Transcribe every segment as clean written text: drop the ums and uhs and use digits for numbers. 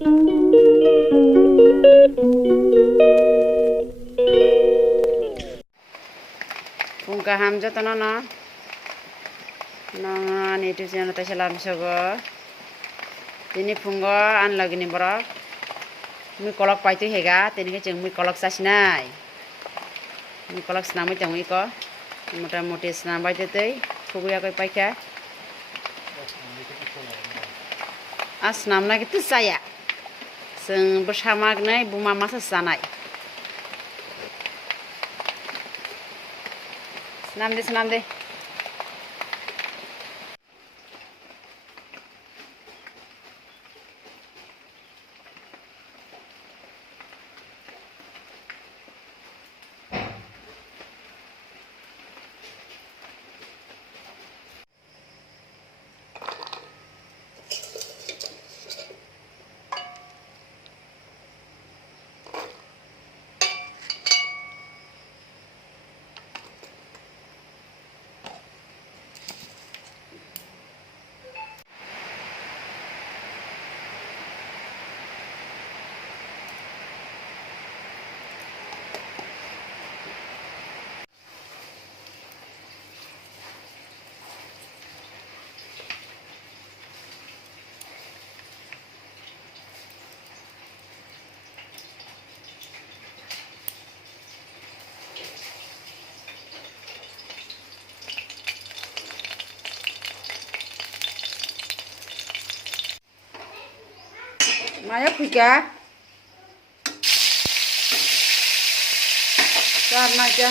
Pungka ham jatuh nana, nana ni tu jangan tak salam sogo. Ini pungka an lagi ni berak, mi kolak pai tu hega, ini ke ceng mi kolak sasinai, mi kolak senam mi ceng mi ko, muda mudi senam pai tu tu, pungku ya kau pai ke, senam nak itu saya, seng bersama kenai buma masa sanai. Senam deh. Maya pika, karena aja.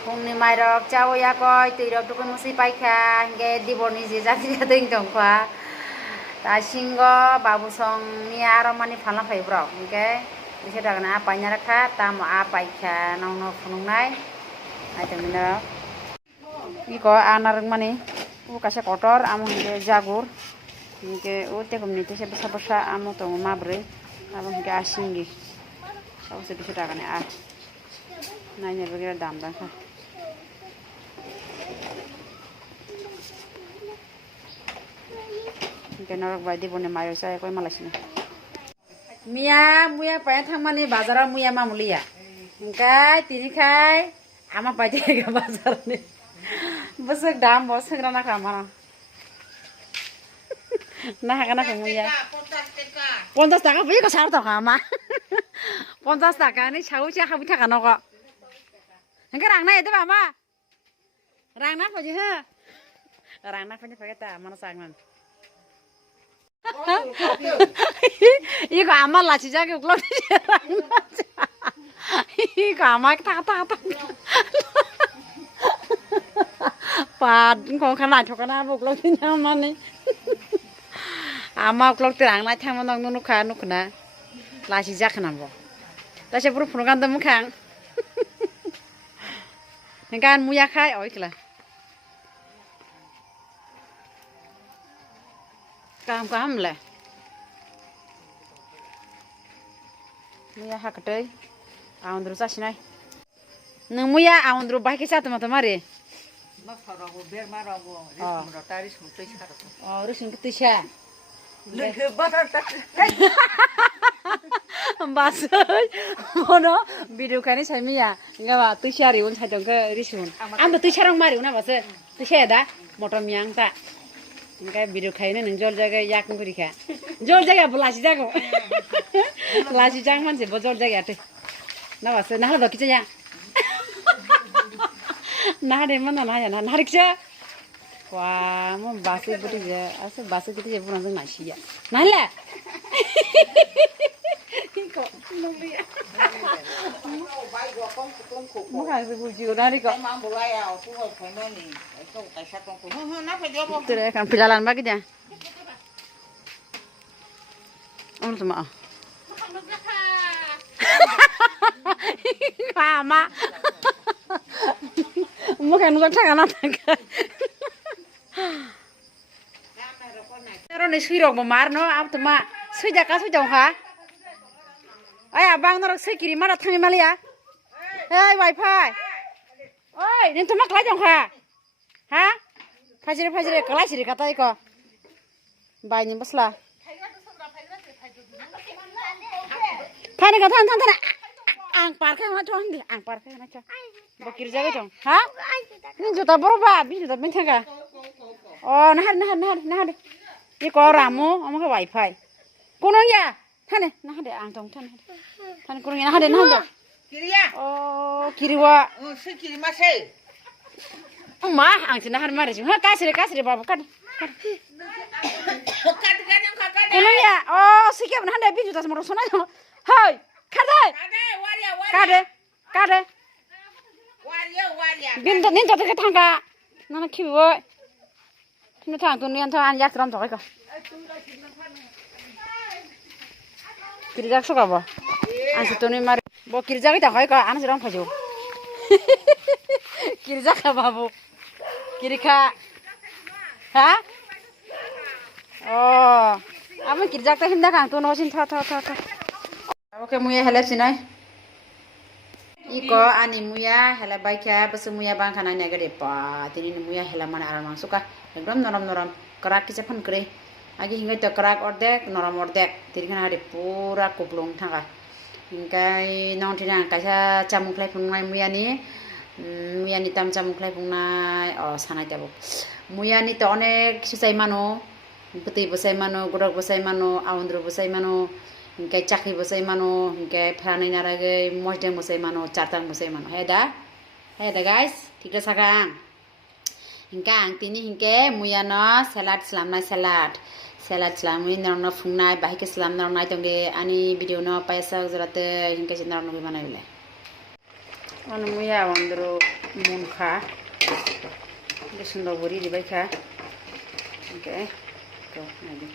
Pungni mai rok cawo ya koi tui rok tukun musi paikha hingke diborni je jati jati tongkha ta singo babu song ni aro mani phalna phai brok hingke bise dagna apaina rakha tamo apaikha nongno phunungnai aitemina iko anar mani u kasa kotor amo hingke jagur hingke u tekomni tese besa besa amo tongo mabrei amo hingke asingi sabose bise dagana naina begira dam rakha Kenal badi bone mayo saya koi malas ni. Mia muya payah thang mani bazar muya mamulia. Engkai tini kai ama payah ke bazar ni. Besok dam bos sekarang nak mana? Nah kana muya. 50 টাকা beli ke 60 টাকা ama. 50 টাকা ni chau cia habi taka noko. Engkai rang na itu ama. rang nát vào chứ ha rang nát phải cái ta mà nó sang mình 이거 안 말라 지자게 울렁이 이거 아마 타타타 빠ของขนาดขนาดบุกลงที่น้ำมันนี่อามาลงตีหลังนะทางมันต้องนุกขานุกนะลาชิจักขนาดบ่แต่เฉพาะผลการดำมันแข็งในการมุยาคายอ๋ออีกแล้วกามเลยมุยาหักเตยเอาอันดูซะชินัยนึกมุยาเอาอันดูไปกี่ชาติมาทำอะไรมาขอเราเบียร์มาเราเราตายริสมุตติชาร์อ๋อริสมุตติชาเรื่องคือบ้านเราบ้าสิโน่วิดีโอแค่นี้ใช่ไหมยะงั้นว่าตุชาริวันใช่จังก็ริสุนอันตัวตุชารังมาริวันนะบ้าสิตุชาด้ามอเตอร์มีอังตางั้นวิดีโอแค่นี้หนึ่งจอลจักรยากกุริแค่จอลจักรบุลาชิจักรบุลาชิจักรมันสิบุจอลจักรเตนะบ้าสิน่ารักกิจยังน่าเดมันน่าอย่างน่าริกจ้ะว้ามันบ้าสิบุตรเจ้าบ้าสิบุตรเจ้าบุญนั่งน่าชีอ่ะนั่นแหละมุขสิบุจิโอนาริก็มาบุไรเอาผู้คนคนนั้นนี่ไอ้ตัวแต่ชัดตรงคนนับไปเดียว ตัวเด็กกันพิลาลันบ้ากี่เดียอ๋อรู้มั้ยข้ามามุขนุกชักกันนั่นกันเราในชีวิตเราบ่มาร์เนาะเอาตัวมาสุดจักรสุดจังค่ะไอ้บางนรกสุดกิริมาทางนี้มาเลยอ่ะเฮ้ยไวไฟโอ้ยนี่ตัวมาใครจังค่ะฮะพายจีเรกลายสิริกาตายก็ใบนี้บัสละพายนี่ก็ท่านอ่างปาร์คให้มาจ้องดิอ่างปาร์คให้มาจ้องบอกกิริจักรจังฮะนี่จุดตาบรบ้าบิจุดตาเป็นทางกะอ๋อน่าดินี่ก็รามูเอามาให้ไวไฟกูน้องยาท่านเนี่ยน่าดิอ่างตรงท่านกูน้องยาน่าดิกิริยาโอ้กิริวะสิกิริมาเซ่มาอ่างที่น่าดิมาเรื่องฮะกาสิริบ้ากัดยังขาดกูน้องยาโอ้สิเก็บน่าดิบิจุดตาสมรสนะเฮ้ยขาดเลยบินตัวนี้ตัวที่กระทั่งกะนั่นคิดว่าที่มาทางตัวนี้อันทานยักษ์รำถอยก็กิริจักสุกบ่อันสิตัวนี้มาบอกกิริจักที่ถอยก็อันสิรำพาจูกิริจักบ้าบุกิริข้าฮะโอ้อามันกิริจักแต่หินดาขังตัวโน้ชินท่าโอเคมุ้ยเฮลับสินายอีกอันนี้มุ้ยเฮลับไปแค่ภาษามุ้ยบางขนาดไหนก็ได้ป่ะทีนี้มุ้ยเฮลับมันอารมณ์สุขะเรื่องนรมกระกิจพันกรีอากิหิงก็จะกระกอดเด็กนรมอดเด็กทีนี้ขนาดเด็กปูระกุบลงทั้งกันหิงก็น้องที่นั่งก็จะจำมุกเล็กพุ่งในมุ้ยนี่ตามจำมุกเล็กพุ่งในอ๋อสานายเด็กมุ้ยนี่ตอนนี้คิดใส่มาโนปฏิบัติใส่มาโนกระกบัใส่มาโนอาวุธบัใส่มาโนหิงก็จักรีบัใส่มาโนหิงก็พระในนาราเกยมอสเดมบัใส่มาโนจัตตังบัใส่มาโนเฮ้ยดา guys ที่กระสักอ่างหิงก็อ่างที่นี่หิงก็มุ้ยเนาะสลัดสลัมนายสลัดมุ้ยนรนาฟุ้งนายบาฮิกสลัมนรนายตรงเดอันนี้วิดีโอเนาะไปสักจระเตหิงก็จะนรนาวิมานาวิเลยอันมุ้ยวันดรูมุนขาดิฉันเราบริดีไปค่ะโอเคก็นั่นดิ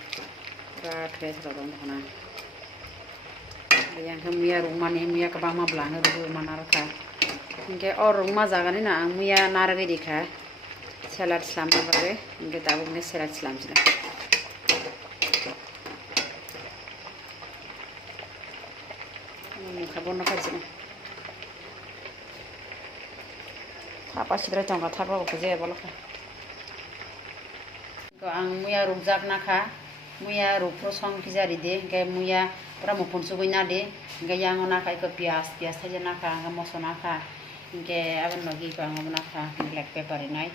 ราเทสเราต้องทำนะyang muya rumah ni muya kabang ma belang itu rumah naraka. Ingke or rumah jaga ni na muya naraka dikha. Salad Islam na berke. Ingke tahu ni salad Islam sila. Kabon nak kaji. Apa sih terus jangka thapa ko kerja bolak. Ko ang muya rumjak nakha. Muya rupro song kijari de. Ingke muya pura mupun sugoi na de ingke yang naka iko pias saja naka angka moso naka ingke aban lagi ko angka naka black pepper inai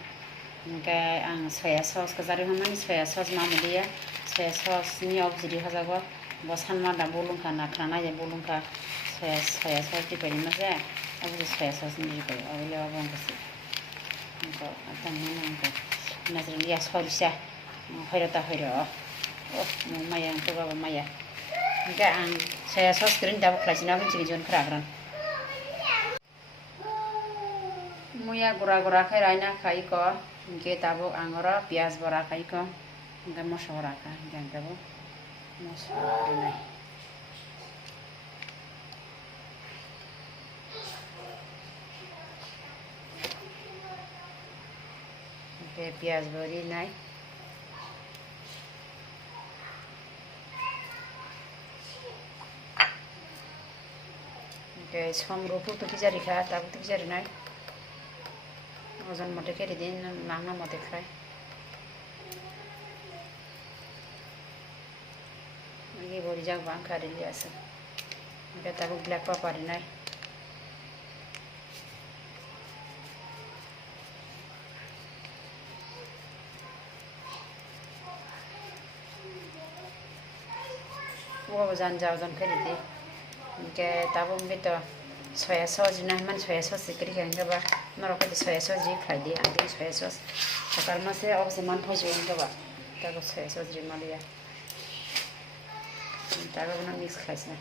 ingke ang soya sauce kazari hamani soya sauce mamulia soya sauce ni objiri hazago bosan ma da bolung ka nakra na je bolung ka soya sauce di peri mase abu soya sauce ni ko awile abang kasi 이거 당면은 거 나중에 야 서리사 허렸다 허려 뭐 마야 그거 마야 그러니까 안 saya sos kering dapat kelasnya aku jadi keren muya gura-gura kai raina kai ko inke tabuk angora pias bora kai ko inka mosora ka inka tabuk mosora nai inke pias bori nai inke somrupu tu kijari ka tabuk tu kijari nai ওজন মতে কেটে দিন নানা মতে খায় এই বড়ি যাক বাং খারিলি আছে এটা তাকে ব্ল্যাক পাপারি নাই ও জান যাও জন খেলি দি ইনকে তাবো বেতো soya sauce na man soya sauce kiri kan ga ba maro ka soya sauce ji khai di andi soya sauce sakal ma se ob se man phojo ga ba ta ko soya sauce ji malia ta ko na mix khai sa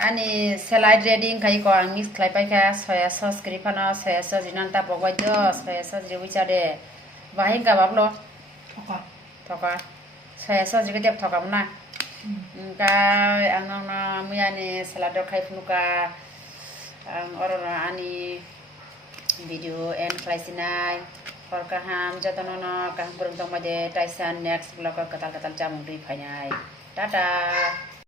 ani salad ready khai ko mix khai pai ka soya sauce kiri phana soya sauce nan ta pogoi do soya sauce ji wicha de bahai ga bablo thoka soya sauce ji ga thoka na ka anong na muyani salad khai phnuka orang ani video end klaisinai or kaham jatonono kaham kurung tong made taisan next vlog katal jamu dui phainai tata